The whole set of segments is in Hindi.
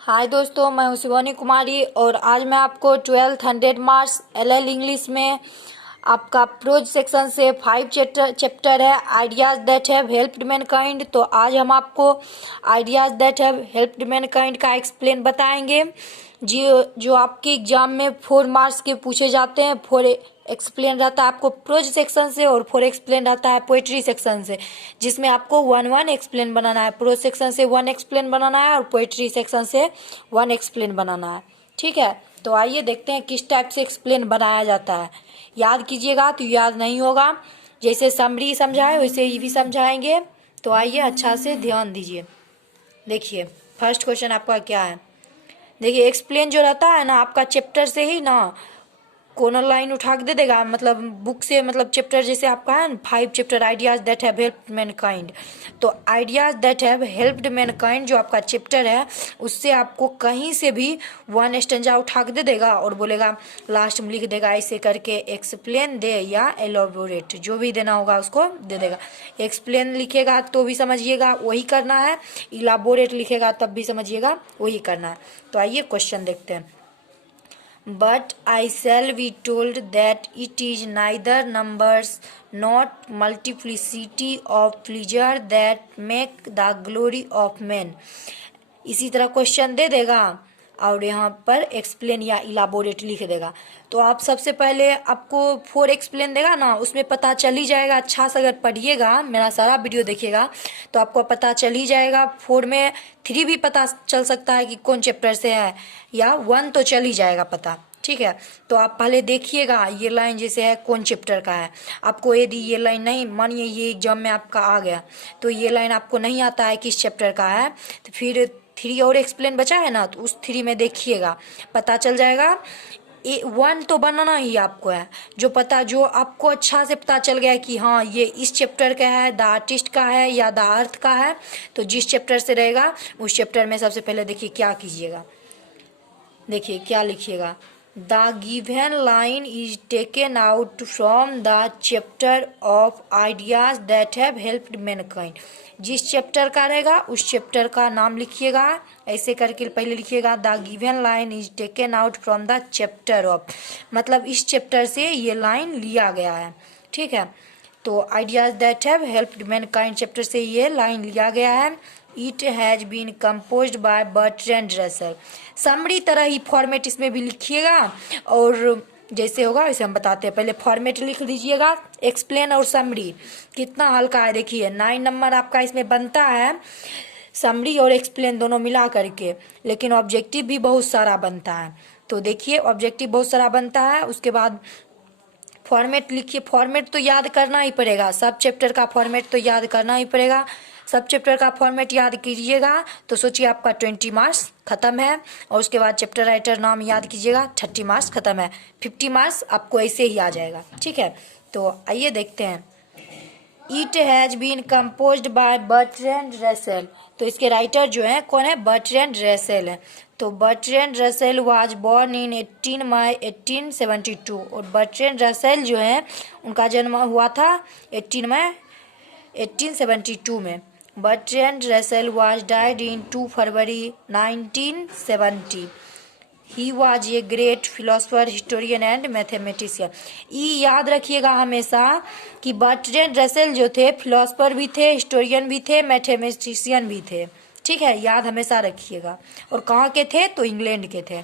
हाय दोस्तों, मैं हूं शिवानी कुमारी और आज मैं आपको 1200 मार्क्स एलएल इंग्लिश में आपका प्रोज सेक्शन से 5 चैप्टर है ideas that have helped mankind. तो आज हम आपको ideas that have helped mankind का एक्सप्लेन बताएंगे। जो आपके एग्जाम में 4 मार्क्स के पूछे जाते हैं। 4 एक्सप्लेन रहता है आपको प्रोज सेक्शन से और 4 एक्सप्लेन रहता है पोएट्री सेक्शन से, जिसमें आपको 1 एक्सप्लेन बनाना है। प्रोज सेक्शन से 1 एक्सप्लेन बनाना है और पोएट्री सेक्शन से 1 एक्सप्लेन बनाना है। ठीक है, तो आइए देखते हैं किस टाइप से एक्सप्लेन बनाया जाता है। याद कीजिएगा तो याद नहीं होगा, जैसे समरी समझाए वैसे ये भी समझाएंगे। तो आइए अच्छा से ध्यान दीजिए। देखिए फर्स्ट क्वेश्चन आपका क्या है। देखिए एक्सप्लेन जो रहता है ना, आपका चैप्टर से ही ना कॉर्नर लाइन उठा के दे देगा, मतलब बुक से, मतलब चैप्टर जैसे आपका है ना 5 chapter ideas that have helped mankind. तो ideas that have helped mankind जो आपका चैप्टर है, उससे आपको कहीं से भी 1 स्टेंजा उठा के दे देगा और बोलेगा, लास्ट में लिख देगा ऐसे करके एक्सप्लेन दे या एलोबोरेट, जो भी देना होगा उसको दे देगा। एक्सप्लेन लिखेगा तो भी समझिएगा वही करना है, इलाबोरेट लिखेगा तब भी समझिएगा वही करना है। तो आइए क्वेश्चन देखते हैं। But I shall be told that it is neither numbers not multiplicity of pleasure that make the glory of men। इसी तरह क्वेश्चन दे देगा और यहाँ पर एक्सप्लेन या इलाबोरेट लिख देगा। तो आप सबसे पहले आपको 4 एक्सप्लेन देगा ना, उसमें पता चल ही जाएगा। अच्छा से अगर पढ़िएगा, मेरा सारा वीडियो देखिएगा तो आपको पता चल ही जाएगा। 4 में 3 भी पता चल सकता है कि कौन चैप्टर से है, या 1 तो चल ही जाएगा पता। ठीक है, तो आप पहले देखिएगा ये लाइन जैसे है कौन चैप्टर का है। आपको यदि ये लाइन नहीं, मानिए ये एग्जाम में आपका आ गया तो ये लाइन आपको नहीं आता है किस चैप्टर का है, तो फिर 3 और एक्सप्लेन बचा है ना, तो उस 3 में देखिएगा पता चल जाएगा। 1 तो बनाना ही आपको है, जो आपको अच्छा से पता चल गया कि हाँ ये इस चैप्टर का है, द आर्टिस्ट का है या द अर्थ का है, तो जिस चैप्टर से रहेगा उस चैप्टर में सबसे पहले देखिए क्या कीजिएगा। देखिए क्या लिखिएगा, the given line is taken out from the chapter of ideas that have helped Mankind. जिस चैप्टर का रहेगा उस चैप्टर का नाम लिखिएगा, ऐसे करके पहले लिखिएगा the given line is taken out from the chapter of, मतलब इस चैप्टर से ये लाइन लिया गया है। ठीक है, तो ideas that have helped mankind chapter से ये लाइन लिया गया है। It has been composed by Bertrand Russell. Summary तरह ही फॉर्मेट इसमें भी लिखिएगा और जैसे होगा वैसे हम बताते हैं। पहले फॉर्मेट लिख दीजिएगा, एक्सप्लेन और समरी। कितना हल्का है देखिए, 9 नंबर आपका इसमें बनता है समरी और एक्सप्लेन दोनों मिला करके, लेकिन ऑब्जेक्टिव भी बहुत सारा बनता है। तो देखिए ऑब्जेक्टिव बहुत सारा बनता है। उसके बाद फॉर्मेट लिखिए, फॉर्मेट तो याद करना ही पड़ेगा, सब चैप्टर का फॉर्मेट तो याद करना ही पड़ेगा। सब चैप्टर का फॉर्मेट याद कीजिएगा तो सोचिए आपका 20 मार्क्स खत्म है। और उसके बाद चैप्टर राइटर नाम याद कीजिएगा, 30 मार्क्स खत्म है। 50 मार्क्स आपको ऐसे ही आ जाएगा। ठीक है, तो आइए देखते हैं। It has been composed by Bertrand Russell. तो इसके राइटर जो है कौन है, बर्ट्रैंड रसेल है। तो Bertrand Russell was born in 18 मई 1872। और बर्ट्रैंड रसेल जो है उनका जन्म हुआ था 18 मई 1872 में। Bertrand Russell was died in 2 February 1970। He was a great philosopher, historian and mathematician. ये याद रखिएगा हमेशा कि बर्ट्रैंड रसेल जो थे फिलोसफर भी थे, हिस्टोरियन भी थे, मैथमेटिशियन भी थे। ठीक है, याद हमेशा रखिएगा। और कहाँ के थे, तो इंग्लैंड के थे।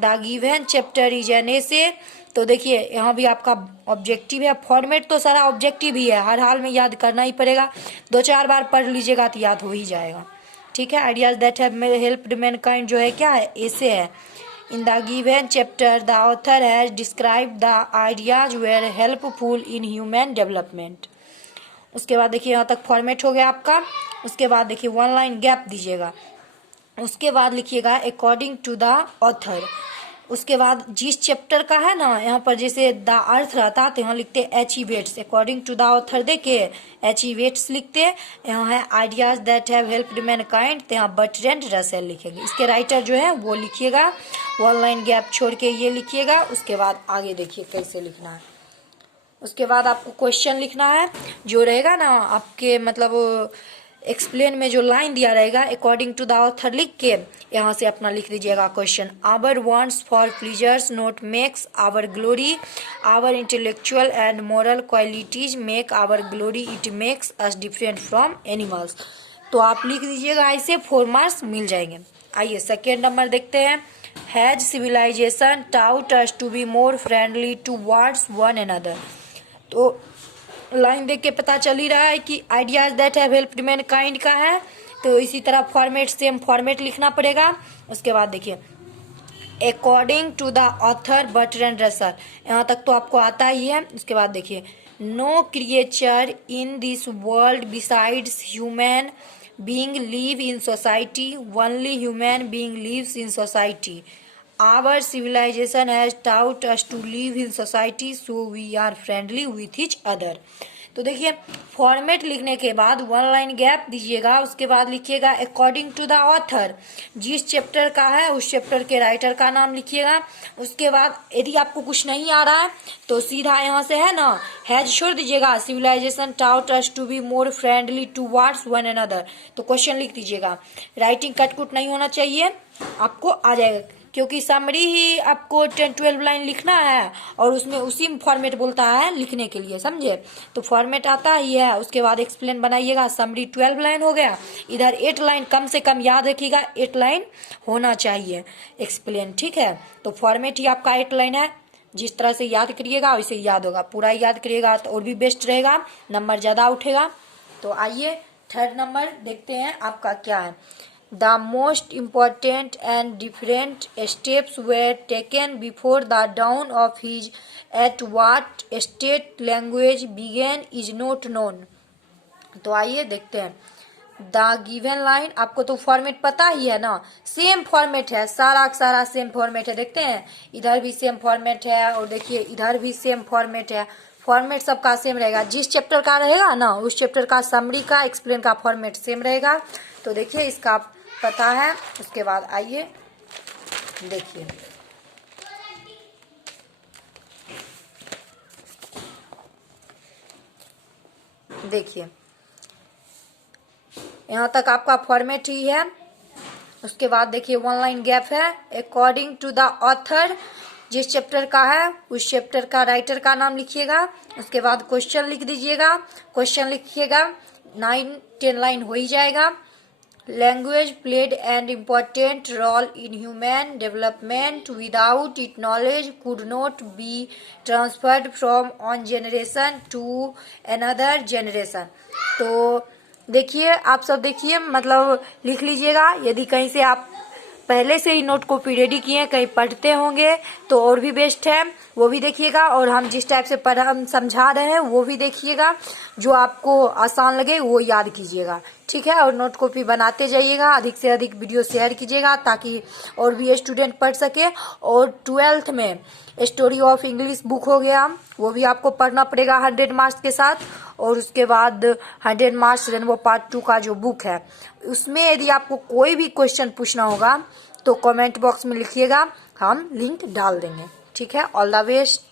The given chapter is an essay. तो देखिए यहाँ भी आपका ऑब्जेक्टिव है, फॉर्मेट तो सारा ऑब्जेक्टिव ही है, हर हाल में याद करना ही पड़ेगा। 2-4 बार पढ़ लीजिएगा तो याद हो ही जाएगा। ठीक है, ideas that have helped mankind जो है क्या है, ऐसे है। In the given chapter, the author has described the ideas were helpful in human development। उसके बाद देखिए यहाँ तक फॉर्मेट हो गया आपका। उसके बाद देखिए 1 लाइन गैप दीजिएगा। उसके बाद लिखिएगा अकॉर्डिंग टू द ऑथर। उसके बाद जिस चैप्टर का है ना, यहाँ पर जैसे द अर्थ रहता तो यहाँ लिखते अचीवेट्स, अकॉर्डिंग टू द ऑथर देके अचीवेट्स लिखते। यहाँ है ideas that have helped mankind, तो यहाँ बर्ट्रैंड रसेल लिखेंगे। इसके राइटर जो है वो लिखिएगा, 1 लाइन गैप छोड़ के ये लिखिएगा। उसके बाद आगे देखिए कैसे लिखना है। उसके बाद आपको क्वेश्चन लिखना है जो रहेगा ना आपके, मतलब एक्सप्लेन में जो लाइन दिया रहेगा अकॉर्डिंग टू द ऑथर लिख के यहाँ से अपना लिख दीजिएगा question. Our wants for pleasures not makes our glory, our intellectual and moral qualities make our glory, it makes us different from animals. तो आप लिख दीजिएगा, ऐसे 4 मार्क्स मिल जाएंगे। आइए सेकेंड नंबर देखते हैं। Has civilisation taught us to be more friendly towards one another. तो लाइन देख के पता चल ही रहा है कि ideas that have helped mankind का है, तो इसी तरह फॉर्मेट सेम फॉर्मेट लिखना पड़ेगा। उसके बाद देखिए according to the author Bertrand Russell, यहाँ तक तो आपको आता ही है। उसके बाद देखिए no creature in this world besides human being live in society, only human being lives in society, our civilisation has taught us to live in society so we are friendly with each other. तो देखिए फॉर्मेट लिखने के बाद 1 लाइन गैप दीजिएगा। उसके बाद लिखिएगा अकॉर्डिंग टू द ऑथर, जिस चैप्टर का है उस चैप्टर के राइटर का नाम लिखिएगा। उसके बाद यदि आपको कुछ नहीं आ रहा है तो सीधा यहाँ से है ना हैज छोड़ दीजिएगा, civilisation taught us to be more friendly towards one another, तो क्वेश्चन लिख दीजिएगा। राइटिंग कटकुट नहीं होना चाहिए, आपको आ जाएगा, क्योंकि समरी ही आपको 10-12 लाइन लिखना है और उसमें उसी फॉर्मेट बोलता है लिखने के लिए, समझे। तो फॉर्मेट आता ही है। उसके बाद एक्सप्लेन बनाइएगा। समरी 12 लाइन हो गया, इधर 8 लाइन कम से कम याद रखिएगा, 8 लाइन होना चाहिए एक्सप्लेन, ठीक है। तो फॉर्मेट ही आपका 8 लाइन है, जिस तरह से याद करिएगा वैसे याद होगा। पूरा याद करिएगा तो और भी बेस्ट रहेगा, नंबर ज़्यादा उठेगा। तो आइए थर्ड नंबर देखते हैं आपका क्या है। The most important and different steps were taken before the dawn of his at what state language began is not known। तो आइए देखते हैं। द गिवन लाइन, आपको तो फॉर्मेट पता ही है ना, सेम फॉर्मेट है, सारा सारा सेम फॉर्मेट है। देखते हैं इधर भी सेम फॉर्मेट है और देखिए इधर भी सेम फॉर्मेट है। फॉर्मेट सबका सेम रहेगा, जिस चैप्टर का रहेगा ना उस चैप्टर का समरी का एक्सप्लेन का फॉर्मेट सेम रहेगा। तो देखिए इसका पता है। उसके बाद आइए देखिए यहाँ तक आपका फॉर्मेट ही है। उसके बाद देखिए 1 लाइन गैप है। अकॉर्डिंग टू द ऑथर, जिस चैप्टर का है उस चैप्टर का राइटर का नाम लिखिएगा। उसके बाद क्वेश्चन लिख दीजिएगा। क्वेश्चन लिखिएगा, 9-10 लाइन हो ही जाएगा। Language played an important role in human development. Without it, knowledge could not be transferred from one generation to another generation। तो देखिए आप सब देखिए, मतलब लिख लीजिएगा। यदि कहीं से आप पहले से ही नोट कॉपी रेडी किए, कहीं पढ़ते होंगे तो और भी बेस्ट है, वो भी देखिएगा। और हम जिस टाइप से हम समझा रहे हैं वो भी देखिएगा, जो आपको आसान लगे वो याद कीजिएगा, ठीक है। और नोट कॉपी बनाते जाइएगा, अधिक से अधिक वीडियो शेयर कीजिएगा ताकि और भी स्टूडेंट पढ़ सके। और 12th में स्टोरी ऑफ इंग्लिश बुक हो गया, वो भी आपको पढ़ना पड़ेगा 100 मार्क्स के साथ। और उसके बाद 100 मार्क्स रेनबो पार्ट 2 का जो बुक है उसमें यदि आपको कोई भी क्वेश्चन पूछना होगा तो कमेंट बॉक्स में लिखिएगा, हम लिंक डाल देंगे, ठीक है। All the best.